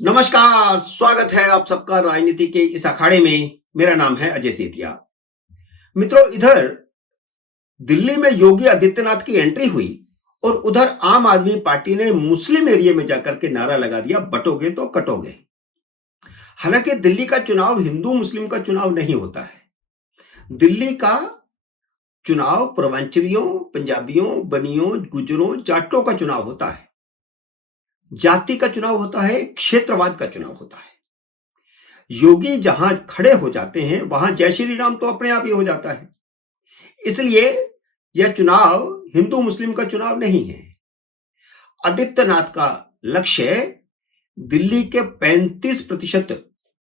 नमस्कार, स्वागत है आप सबका राजनीति के इस अखाड़े में। मेरा नाम है अजय सेतिया। मित्रों, इधर दिल्ली में योगी आदित्यनाथ की एंट्री हुई और उधर आम आदमी पार्टी ने मुस्लिम एरिया में जाकर के नारा लगा दिया, बटोगे तो कटोगे। हालांकि दिल्ली का चुनाव हिंदू मुस्लिम का चुनाव नहीं होता है। दिल्ली का चुनाव पूर्वांचलियों, पंजाबियों, बनियों, गुजरों, जाटों का चुनाव होता है। जाति का चुनाव होता है, क्षेत्रवाद का चुनाव होता है। योगी जहां खड़े हो जाते हैं वहां जय श्री राम तो अपने आप ही हो जाता है। इसलिए यह चुनाव हिंदू मुस्लिम का चुनाव नहीं है। आदित्यनाथ का लक्ष्य दिल्ली के 35%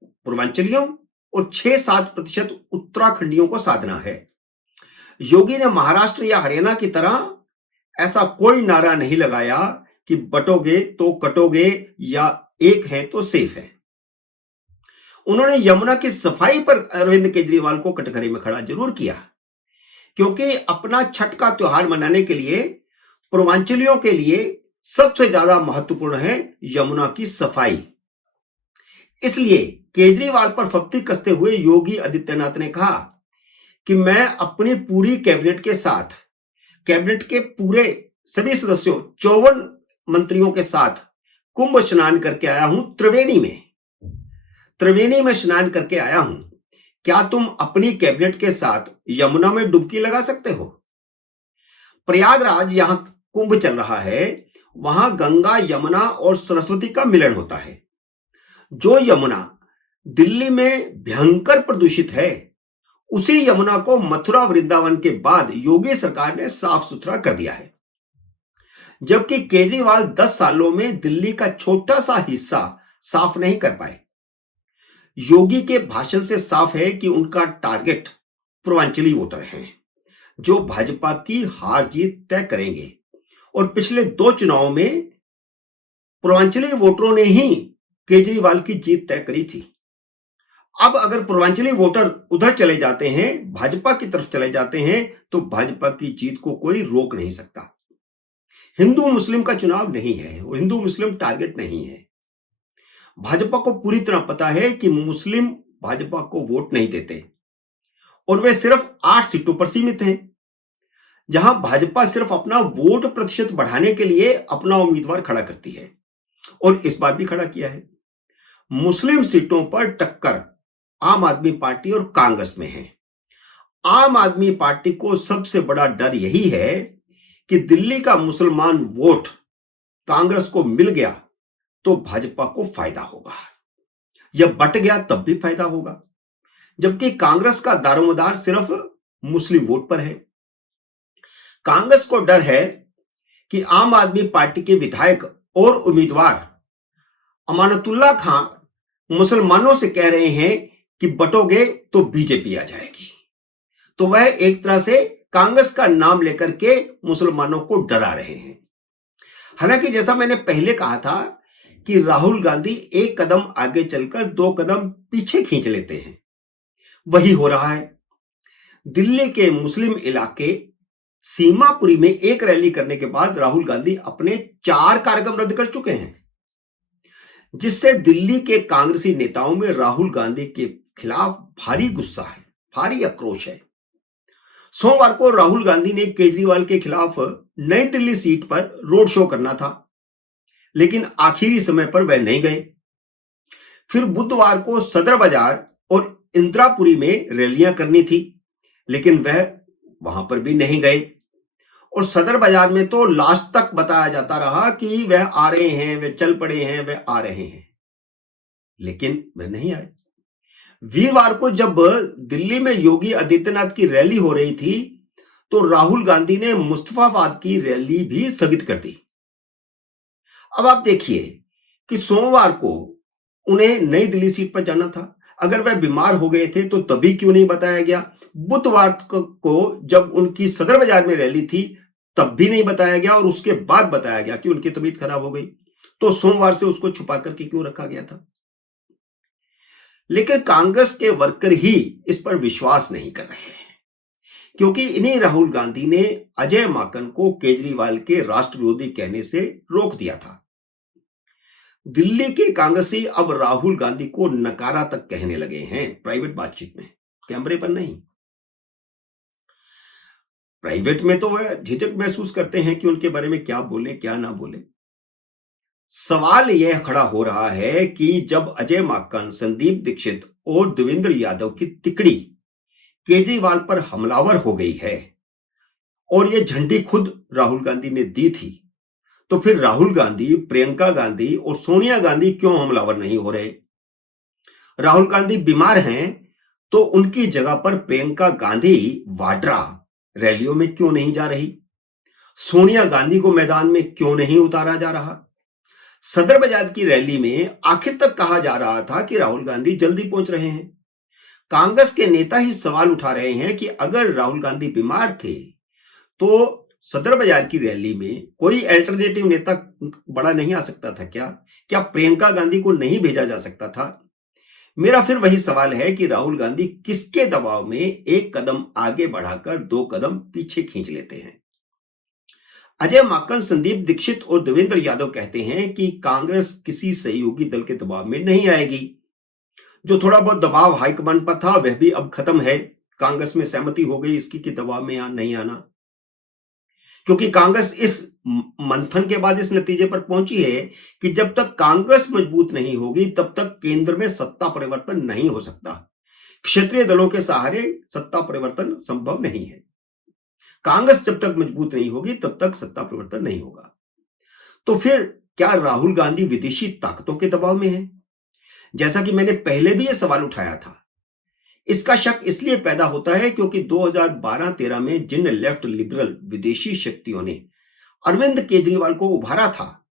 पूर्वांचलियों और 6-7% उत्तराखंडियों को साधना है। योगी ने महाराष्ट्र या हरियाणा की तरह ऐसा कोई नारा नहीं लगाया कि बटोगे तो कटोगे या एक है तो सेफ है। उन्होंने यमुना की सफाई पर अरविंद केजरीवाल को कटघरे में खड़ा जरूर किया, क्योंकि अपना छठ का त्योहार मनाने के लिए पूर्वांचलियों के लिए सबसे ज्यादा महत्वपूर्ण है यमुना की सफाई। इसलिए केजरीवाल पर फप्ती कसते हुए योगी आदित्यनाथ ने कहा कि मैं अपनी पूरी कैबिनेट के पूरे सभी सदस्यों 54 मंत्रियों के साथ कुंभ स्नान करके आया हूं। त्रिवेणी में स्नान करके आया हूं। क्या तुम अपनी कैबिनेट के साथ यमुना में डुबकी लगा सकते हो? प्रयागराज यहां कुंभ चल रहा है, वहां गंगा, यमुना और सरस्वती का मिलन होता है। जो यमुना दिल्ली में भयंकर प्रदूषित है, उसी यमुना को मथुरा वृंदावन के बाद योगी सरकार ने साफ सुथरा कर दिया है। जबकि केजरीवाल 10 सालों में दिल्ली का छोटा सा हिस्सा साफ नहीं कर पाए। योगी के भाषण से साफ है कि उनका टारगेट पूर्वांचली वोटर हैं, जो भाजपा की हार जीत तय करेंगे। और पिछले 2 चुनावों में पूर्वांचली वोटरों ने ही केजरीवाल की जीत तय करी थी। अब अगर पूर्वांचली वोटर उधर चले जाते हैं, भाजपा की तरफ चले जाते हैं, तो भाजपा की जीत को कोई रोक नहीं सकता। हिंदू मुस्लिम का चुनाव नहीं है और हिंदू मुस्लिम टारगेट नहीं है। भाजपा को पूरी तरह पता है कि मुस्लिम भाजपा को वोट नहीं देते और वे सिर्फ 8 सीटों पर सीमित हैं, जहां भाजपा सिर्फ अपना वोट प्रतिशत बढ़ाने के लिए अपना उम्मीदवार खड़ा करती है और इस बार भी खड़ा किया है। मुस्लिम सीटों पर टक्कर आम आदमी पार्टी और कांग्रेस में है। आम आदमी पार्टी को सबसे बड़ा डर यही है कि दिल्ली का मुसलमान वोट कांग्रेस को मिल गया तो भाजपा को फायदा होगा, या बट गया तब भी फायदा होगा। जबकि कांग्रेस का दारोमदार सिर्फ मुस्लिम वोट पर है। कांग्रेस को डर है कि आम आदमी पार्टी के विधायक और उम्मीदवार अमानतुल्लाह खान मुसलमानों से कह रहे हैं कि बटोगे तो बीजेपी आ जाएगी, तो वह एक तरह से कांग्रेस का नाम लेकर के मुसलमानों को डरा रहे हैं। हालांकि जैसा मैंने पहले कहा था कि राहुल गांधी एक कदम आगे चलकर 2 कदम पीछे खींच लेते हैं, वही हो रहा है। दिल्ली के मुस्लिम इलाके सीमापुरी में एक रैली करने के बाद राहुल गांधी अपने 4 कार्यक्रम रद्द कर चुके हैं, जिससे दिल्ली के कांग्रेसी नेताओं में राहुल गांधी के खिलाफ भारी गुस्सा है, भारी आक्रोश है। सोमवार को राहुल गांधी ने केजरीवाल के खिलाफ नई दिल्ली सीट पर रोड शो करना था, लेकिन आखिरी समय पर वह नहीं गए। फिर बुधवार को सदर बाजार और इंदिरापुरी में रैलियां करनी थी, लेकिन वह वहां पर भी नहीं गए। और सदर बाजार में तो लास्ट तक बताया जाता रहा कि वह आ रहे हैं, वे चल पड़े हैं, वे आ रहे हैं, लेकिन वह नहीं आए। वीरवार को जब दिल्ली में योगी आदित्यनाथ की रैली हो रही थी, तो राहुल गांधी ने मुस्तफाबाद की रैली भी स्थगित कर दी। अब आप देखिए कि सोमवार को उन्हें नई दिल्ली सीट पर जाना था। अगर वह बीमार हो गए थे तो तभी क्यों नहीं बताया गया? बुधवार को जब उनकी सदर बाजार में रैली थी तब भी नहीं बताया गया, और उसके बाद बताया गया कि उनकी तबीयत खराब हो गई। तो सोमवार से उसको छुपा करके क्यों रखा गया था? लेकिन कांग्रेस के वर्कर ही इस पर विश्वास नहीं कर रहे हैं, क्योंकि इन्हीं राहुल गांधी ने अजय माकन को केजरीवाल के राष्ट्र विरोधी कहने से रोक दिया था। दिल्ली के कांग्रेसी अब राहुल गांधी को नकारा तक कहने लगे हैं, प्राइवेट बातचीत में, कैमरे पर नहीं। प्राइवेट में तो वह झिझक महसूस करते हैं कि उनके बारे में क्या बोले क्या ना बोले। सवाल यह खड़ा हो रहा है कि जब अजय माकन, संदीप दीक्षित और देवेंद्र यादव की तिकड़ी केजरीवाल पर हमलावर हो गई है और यह झंडी खुद राहुल गांधी ने दी थी, तो फिर राहुल गांधी, प्रियंका गांधी और सोनिया गांधी क्यों हमलावर नहीं हो रहे? राहुल गांधी बीमार हैं तो उनकी जगह पर प्रियंका गांधी वाड्रा रैलियों में क्यों नहीं जा रही? सोनिया गांधी को मैदान में क्यों नहीं उतारा जा रहा? सदर बाजार की रैली में आखिर तक कहा जा रहा था कि राहुल गांधी जल्दी पहुंच रहे हैं। कांग्रेस के नेता ही सवाल उठा रहे हैं कि अगर राहुल गांधी बीमार थे तो सदर बाजार की रैली में कोई अल्टरनेटिव नेता बड़ा नहीं आ सकता था क्या? क्या प्रियंका गांधी को नहीं भेजा जा सकता था? मेरा फिर वही सवाल है कि राहुल गांधी किसके दबाव में एक कदम आगे बढ़ाकर दो कदम पीछे खींच लेते हैं? अजय माकन, संदीप दीक्षित और देवेंद्र यादव कहते हैं कि कांग्रेस किसी सहयोगी दल के दबाव में नहीं आएगी। जो थोड़ा बहुत दबाव हाईकमान पर था वह भी अब खत्म है। कांग्रेस में सहमति हो गई इसकी कि दबाव में नहीं आना, क्योंकि कांग्रेस इस मंथन के बाद इस नतीजे पर पहुंची है कि जब तक कांग्रेस मजबूत नहीं होगी तब तक केंद्र में सत्ता परिवर्तन नहीं हो सकता। क्षेत्रीय दलों के सहारे सत्ता परिवर्तन संभव नहीं है। कांग्रेस जब तक मजबूत नहीं होगी तब तक सत्ता परिवर्तन नहीं होगा। तो फिर क्या राहुल गांधी विदेशी ताकतों के दबाव में है? जैसा कि मैंने पहले भी यह सवाल उठाया था। इसका शक इसलिए पैदा होता है क्योंकि 2012-13 में जिन लेफ्ट लिबरल विदेशी शक्तियों ने अरविंद केजरीवाल को उभारा था,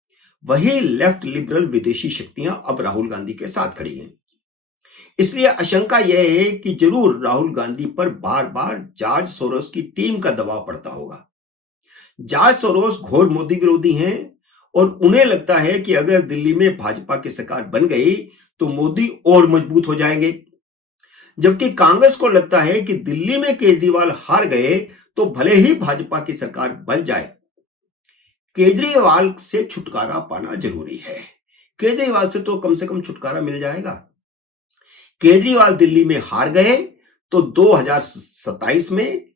वही लेफ्ट लिबरल विदेशी शक्तियां अब राहुल गांधी के साथ खड़ी हैं। इसलिए आशंका यह है कि जरूर राहुल गांधी पर बार बार जॉर्ज सोरोस की टीम का दबाव पड़ता होगा। जॉर्ज सोरोस घोर मोदी विरोधी हैं और उन्हें लगता है कि अगर दिल्ली में भाजपा की सरकार बन गई तो मोदी और मजबूत हो जाएंगे, जबकि कांग्रेस को लगता है कि दिल्ली में केजरीवाल हार गए तो भले ही भाजपा की सरकार बन जाए, केजरीवाल से छुटकारा पाना जरूरी है। केजरीवाल से तो कम से कम छुटकारा मिल जाएगा। केजरीवाल दिल्ली में हार गए तो 2027 में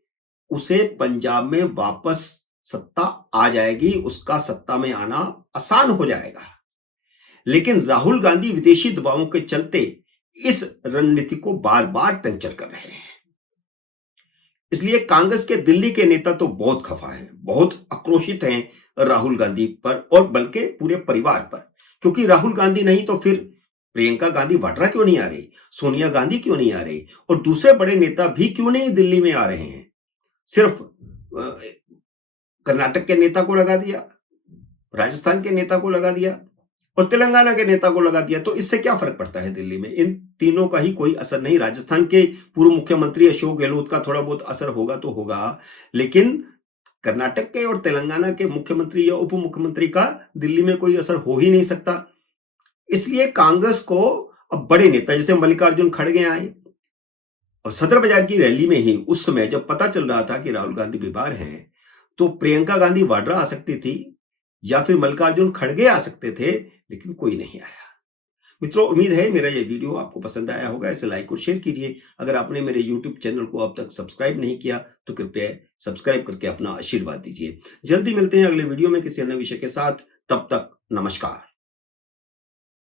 उसे पंजाब में वापस सत्ता आ जाएगी, उसका सत्ता में आना आसान हो जाएगा। लेकिन राहुल गांधी विदेशी दबावों के चलते इस रणनीति को बार बार पंक्चर कर रहे हैं। इसलिए कांग्रेस के दिल्ली के नेता तो बहुत खफा हैं, बहुत आक्रोशित हैं राहुल गांधी पर और बल्कि पूरे परिवार पर, क्योंकि राहुल गांधी नहीं तो फिर प्रियंका गांधी वाड्रा क्यों नहीं आ रही, सोनिया गांधी क्यों नहीं आ रही और दूसरे बड़े नेता भी क्यों नहीं दिल्ली में आ रहे हैं? सिर्फ कर्नाटक के नेता को लगा दिया, राजस्थान के नेता को लगा दिया और तेलंगाना के नेता को लगा दिया, तो इससे क्या फर्क पड़ता है दिल्ली में? इन तीनों का ही कोई असर नहीं। राजस्थान के पूर्व मुख्यमंत्री अशोक गहलोत का थोड़ा बहुत असर होगा तो होगा, लेकिन कर्नाटक के और तेलंगाना के मुख्यमंत्री या उप मुख्यमंत्री का दिल्ली में कोई असर हो ही नहीं सकता। इसलिए कांग्रेस को अब बड़े नेता जैसे मल्लिकार्जुन खड़गे आए और सदर बाजार की रैली में ही उस समय जब पता चल रहा था कि राहुल गांधी बीमार हैं, तो प्रियंका गांधी वाड्रा आ सकती थी या फिर मल्लिकार्जुन खड़गे आ सकते थे, लेकिन कोई नहीं आया। मित्रों, उम्मीद है मेरा ये वीडियो आपको पसंद आया होगा। इसे लाइक और शेयर कीजिए। अगर आपने मेरे YouTube चैनल को अब तक सब्सक्राइब नहीं किया तो कृपया सब्सक्राइब करके अपना आशीर्वाद दीजिए। जल्दी मिलते हैं अगले वीडियो में किसी अन्य विषय के साथ। तब तक नमस्कार।